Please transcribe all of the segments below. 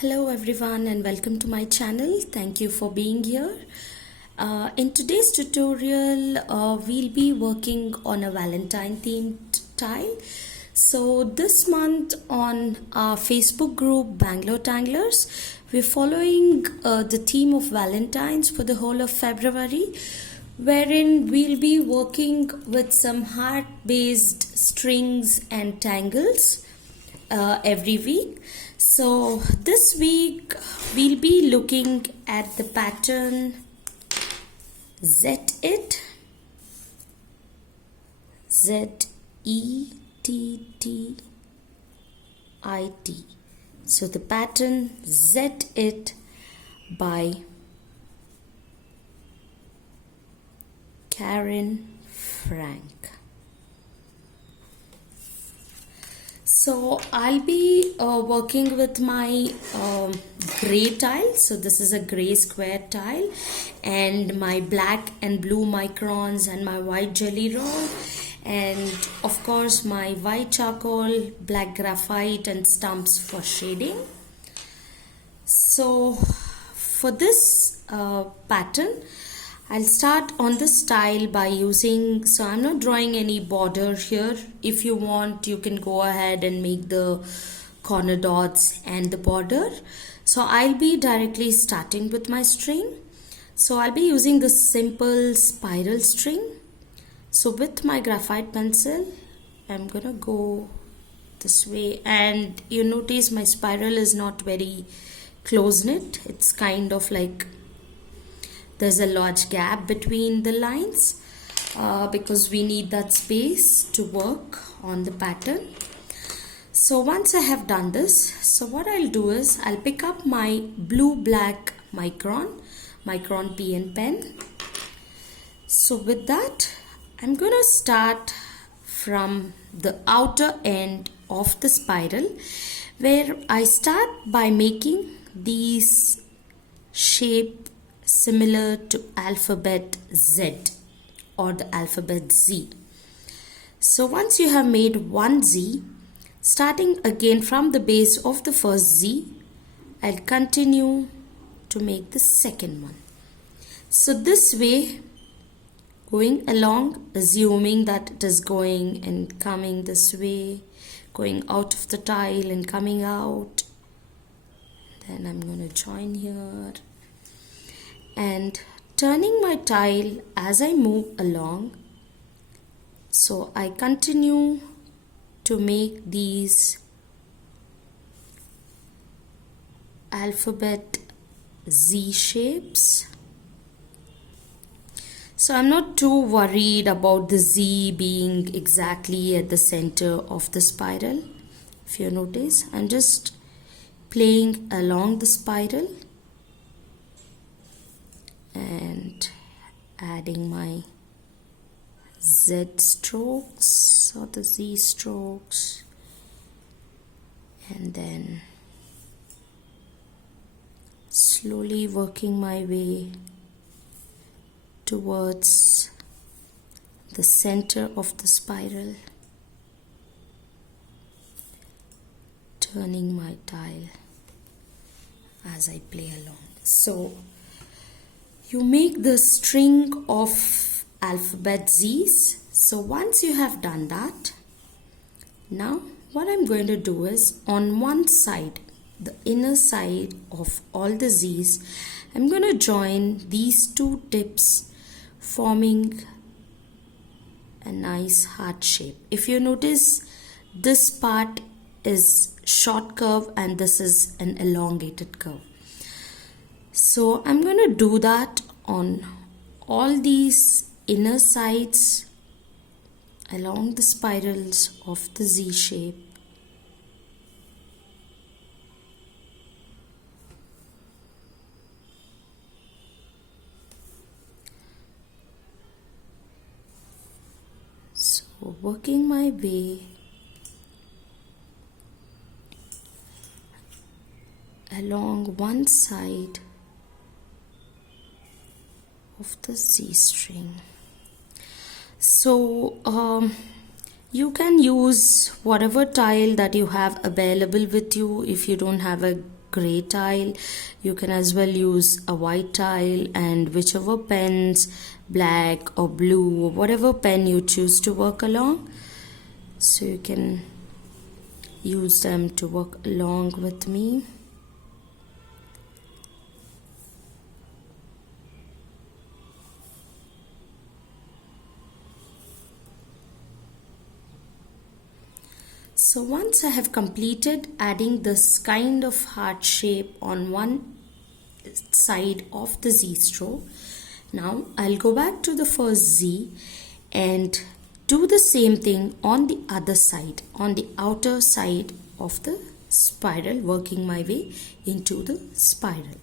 Hello everyone and welcome to my channel. Thank you for being here. In today's tutorial, we'll be working on a Valentine themed tile. So this month on our Facebook group Bangalore Tanglers, we're following the theme of Valentines for the whole of February, wherein we'll be working with some heart-based strings and tangles every week. So this week we'll be looking at the pattern Zett-It, Zett-It. So the pattern Zett-It by Karin Frank. So I'll be working with my gray tile. So this is a gray square tile, and my black and blue microns and my white jelly roll, and of course my white charcoal, black graphite and stumps for shading. So for this pattern, I'll start on this tile by using, so I'm not drawing any border here. If you want, you can go ahead and make the corner dots and the border. So I'll be directly starting with my string. So I'll be using the simple spiral string. So with my graphite pencil, I'm gonna go this way, and you notice my spiral is not very close knit. It's kind of like there's a large gap between the lines because we need that space to work on the pattern. So once I have done this, so what I'll do is I'll pick up my blue-black micron PN pen. So with that, I'm gonna start from the outer end of the spiral, where I start by making these shape similar to alphabet Z or the alphabet Z. So once you have made one Z, starting again from the base of the first Z, I'll continue to make the second one. So this way, going along, assuming that it is going and coming this way, going out of the tile and coming out. Then I'm going to join here and turning my tile as I move along. So I continue to make these alphabet Z shapes. So I'm not too worried about the Z being exactly at the center of the spiral. If you notice, I'm just playing along the spiral and adding my Z strokes or the Z strokes, and then slowly working my way towards the center of the spiral, turning my tile as I play along. So you make the string of alphabet Z's. So once you have done that, now what I'm going to do is on one side, the inner side of all the Z's, I'm going to join these two tips, forming a nice heart shape. If you notice, this part is short curve and this is an elongated curve. So I'm going to do that on all these inner sides along the spirals of the Z shape. So working my way along one side of the Z string. So You can use whatever tile that you have available with you. If you don't have a gray tile. You can as well use a white tile, and whichever pens, black or blue or whatever pen you choose to work along, so you can use them to work along with me. So once I have completed adding this kind of heart shape on one side of the Z stroke, now I'll go back to the first Z and do the same thing on the other side, on the outer side of the spiral, working my way into the spiral.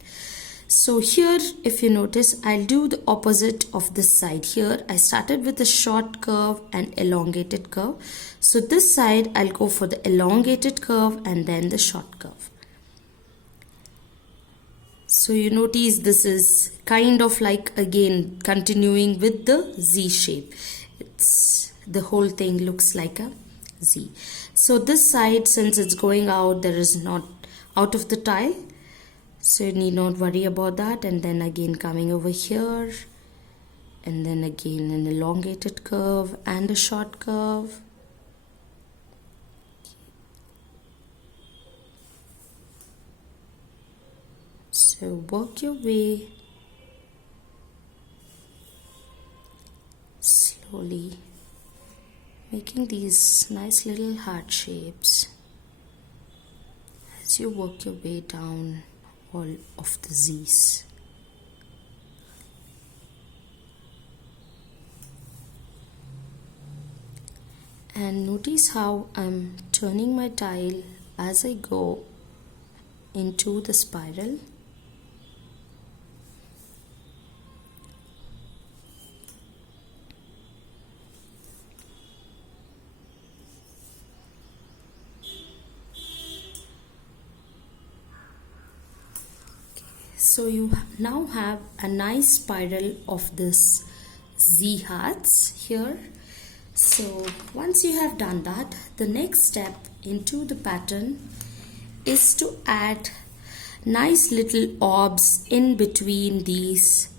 So here, if you notice, I'll do the opposite of this side. Here I started with a short curve and elongated curve. So this side I'll go for the elongated curve and then the short curve. So you notice this is kind of like, again, continuing with the Z shape. The whole thing looks like a Z. So this side, since it's going out, there is not out of the tile, so you need not worry about that. And then again coming over here, and then again an elongated curve and a short curve. So work your way slowly, making these nice little heart shapes as you work your way down all of the Z's. And notice how I'm turning my tile as I go into the spiral. So you now have a nice spiral of this Z hearts here. So once you have done that, the next step into the pattern is to add nice little orbs in between these,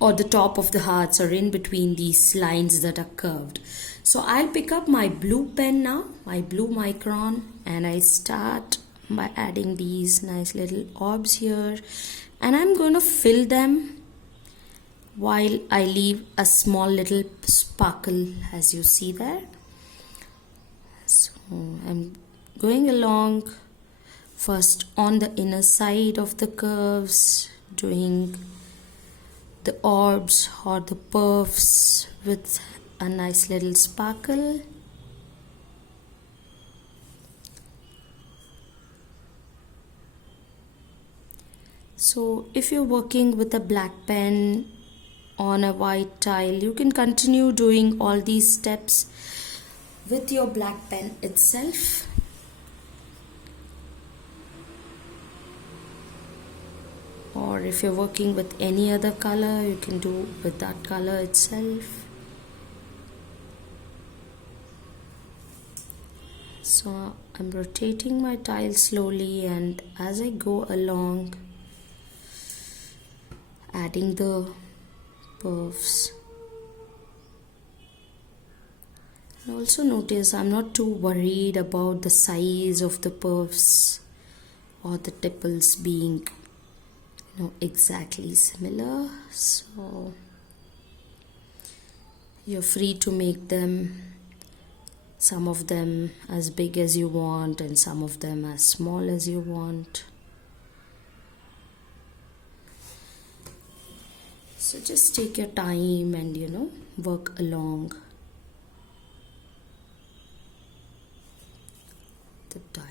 or the top of the hearts, or in between these lines that are curved. So I'll pick up my blue pen now, my blue micron, and I start by adding these nice little orbs here, and I'm going to fill them while I leave a small little sparkle, as you see there. So I'm going along first on the inner side of the curves, doing the orbs or the puffs with a nice little sparkle. So if you're working with a black pen on a white tile, you can continue doing all these steps with your black pen itself. Or if you're working with any other color, you can do with that color itself. So I'm rotating my tile slowly, and as I go along, adding the puffs. And also notice I'm not too worried about the size of the puffs or the tipples being, exactly similar. So you're free to make them, some of them as big as you want and some of them as small as you want. So just take your time and work along the tile.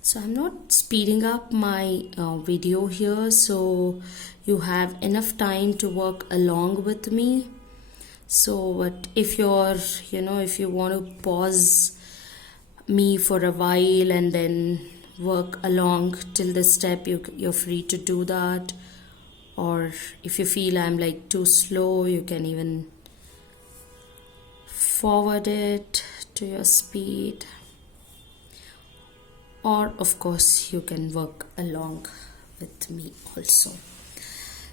So I'm not speeding up my video here, so you have enough time to work along with me. So but if you're if you want to pause me for a while and then work along till the step, you're free to do that. or if you feel I'm like too slow, you can even forward it to your speed, or of course you can work along with me also.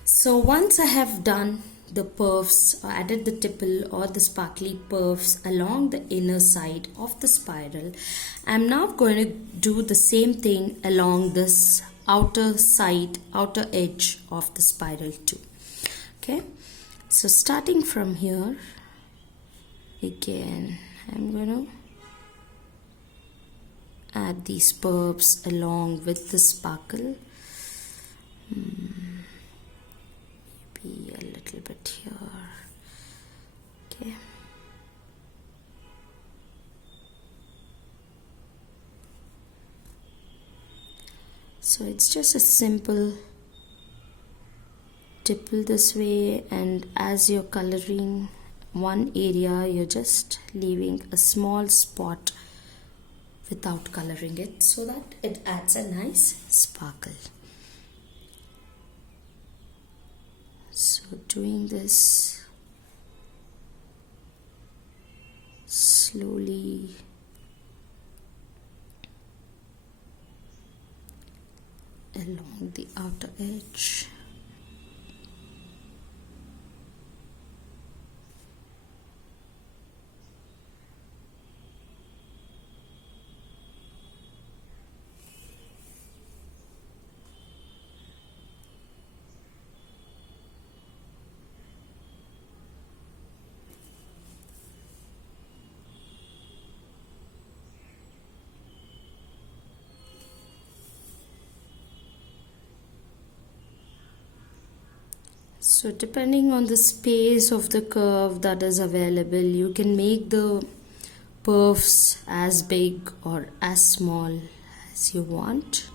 So once I have done the puffs, or added the tipple or the sparkly puffs along the inner side of the spiral, I'm now going to do the same thing along this outer side, outer edge of the spiral too. Okay, so starting from here, again I'm going to add these puffs along with the sparkle. Maybe a little bit here. Okay. So it's just a simple tipple this way, and as you're coloring one area, you're just leaving a small spot without coloring it so that it adds a nice sparkle. So doing this slowly along the outer edge. So depending on the space of the curve that is available, you can make the puffs as big or as small as you want.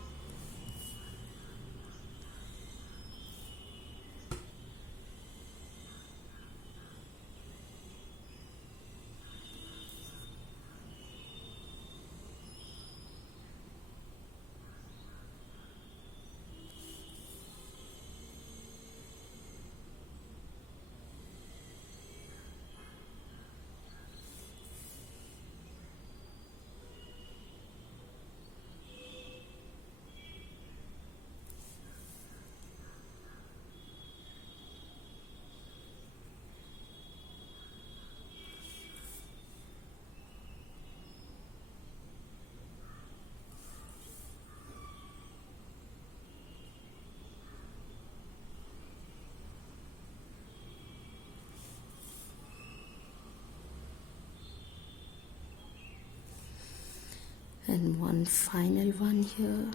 And one final one here.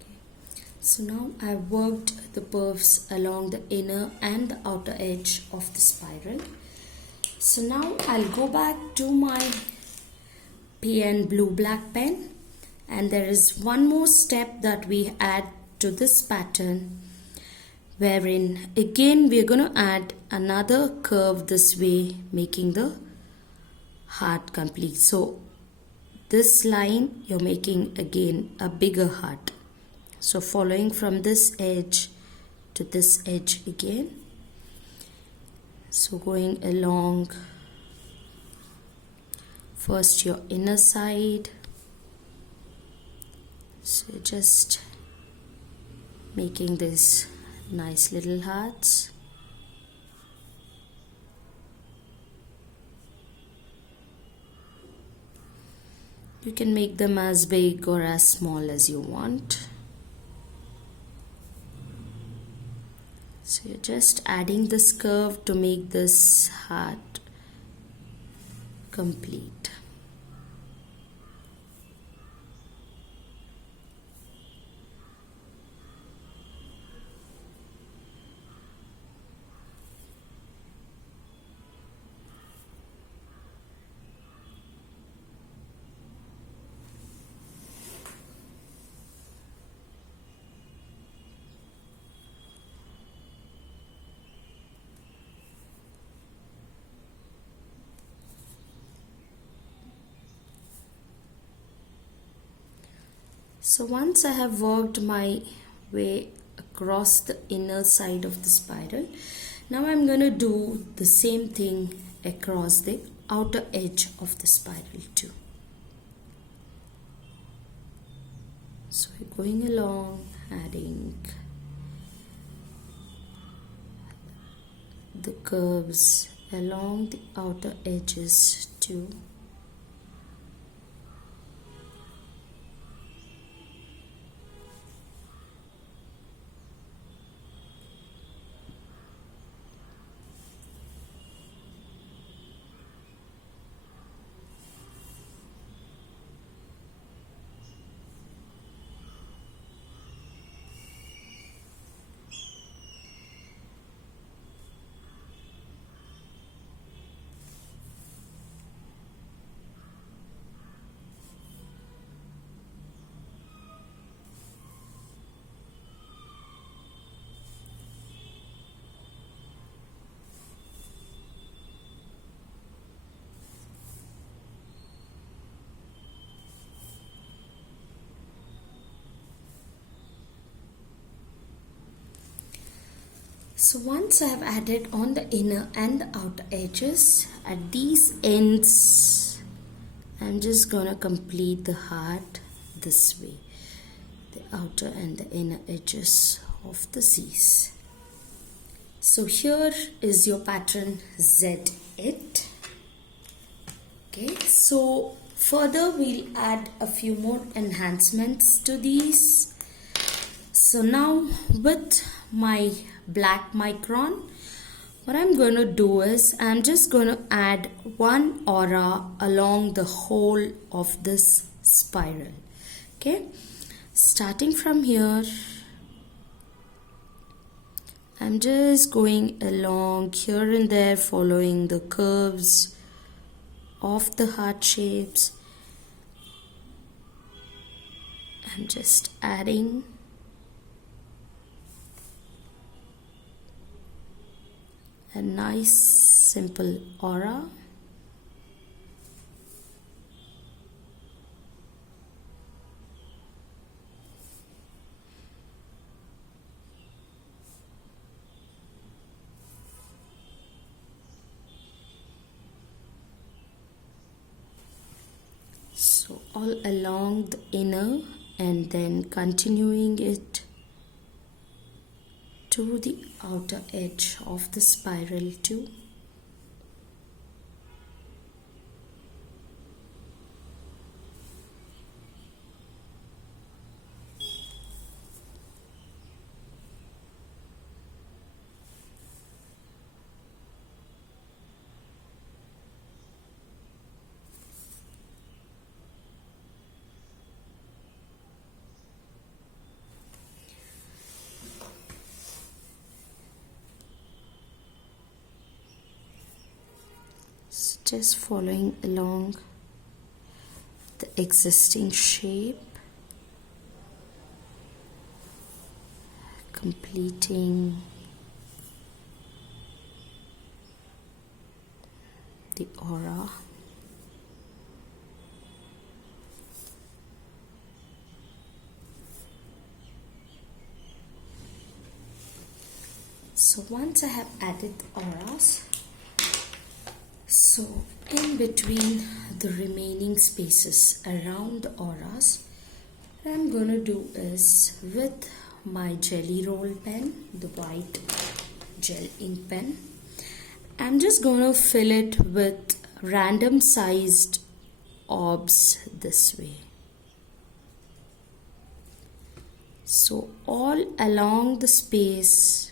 Okay. So now I worked the puffs along the inner and the outer edge of the spiral. So now I'll go back to my PN blue black pen, and there is one more step that we add to this pattern, wherein again we're going to add another curve this way, making the heart complete. So this line you're making again a bigger heart. So following from this edge to this edge again. So going along first your inner side. So just making this nice little hearts. You can make them as big or as small as you want. So you're just adding this curve to make this heart complete. So once I have worked my way across the inner side of the spiral, now I'm going to do the same thing across the outer edge of the spiral too. So we're going along, adding the curves along the outer edges too. So once I have added on the inner and the outer edges, at these ends, I'm just gonna complete the heart this way, the outer and the inner edges of the Z's. So here is your pattern Zett-It. Okay, so further we'll add a few more enhancements to these. So now with my black micron, what I'm going to do is I'm just going to add one aura along the whole of this spiral. Okay, starting from here, I'm just going along here and there, following the curves of the heart shapes. I'm just adding a nice simple aura. So all along the inner and then continuing it to the outer edge of the spiral too. Just following along the existing shape, completing the aura. So once I have added the auras, so in between the remaining spaces around the auras, what I'm going to do is with my jelly roll pen, the white gel ink pen, I'm just going to fill it with random sized orbs this way. So all along the space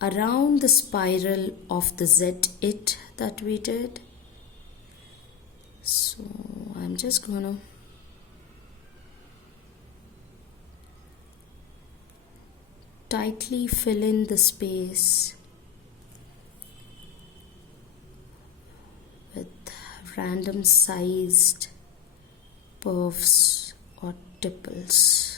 around the spiral of the Zett-It that we did. So I'm just gonna tightly fill in the space with random sized puffs or tipples.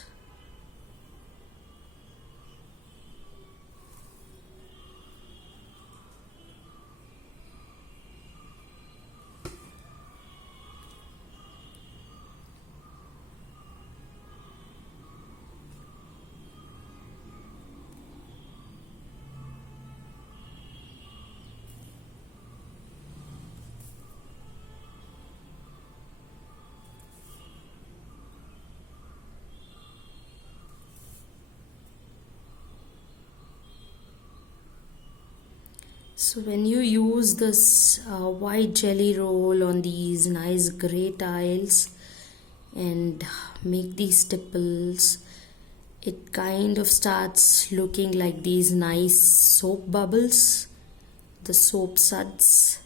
So when you use this white jelly roll on these nice gray tiles and make these stipples, it kind of starts looking like these nice soap bubbles, the soap suds.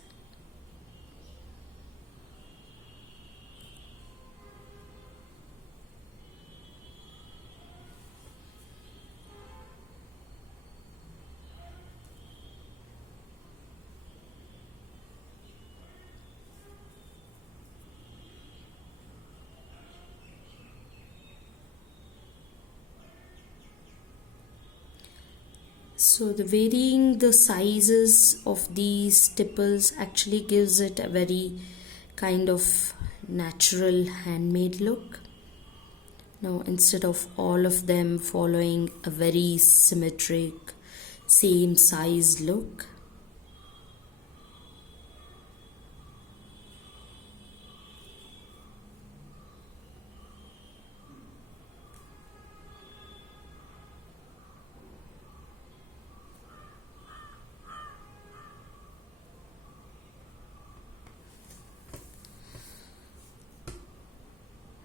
So the varying the sizes of these stipples actually gives it a very kind of natural handmade look. Now instead of all of them following a very symmetric same size look,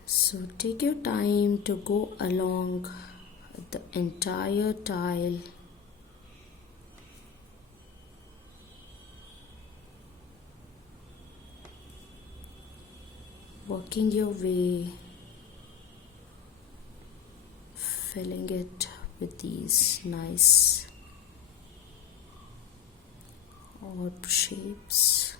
so take your time to go along the entire tile, working your way, filling it with these nice orb shapes.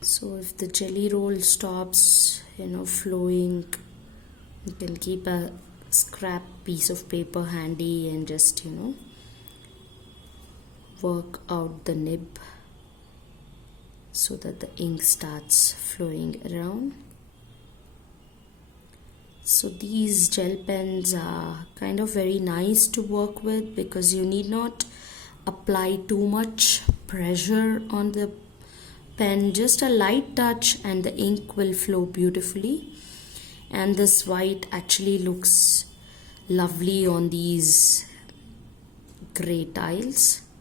So if the jelly roll stops, flowing, you can keep a scrap piece of paper handy and just, work out the nib so that the ink starts flowing around. So these gel pens are kind of very nice to work with because you need not apply too much pressure on the pen, just a light touch and the ink will flow beautifully. And this white actually looks lovely on these gray tiles.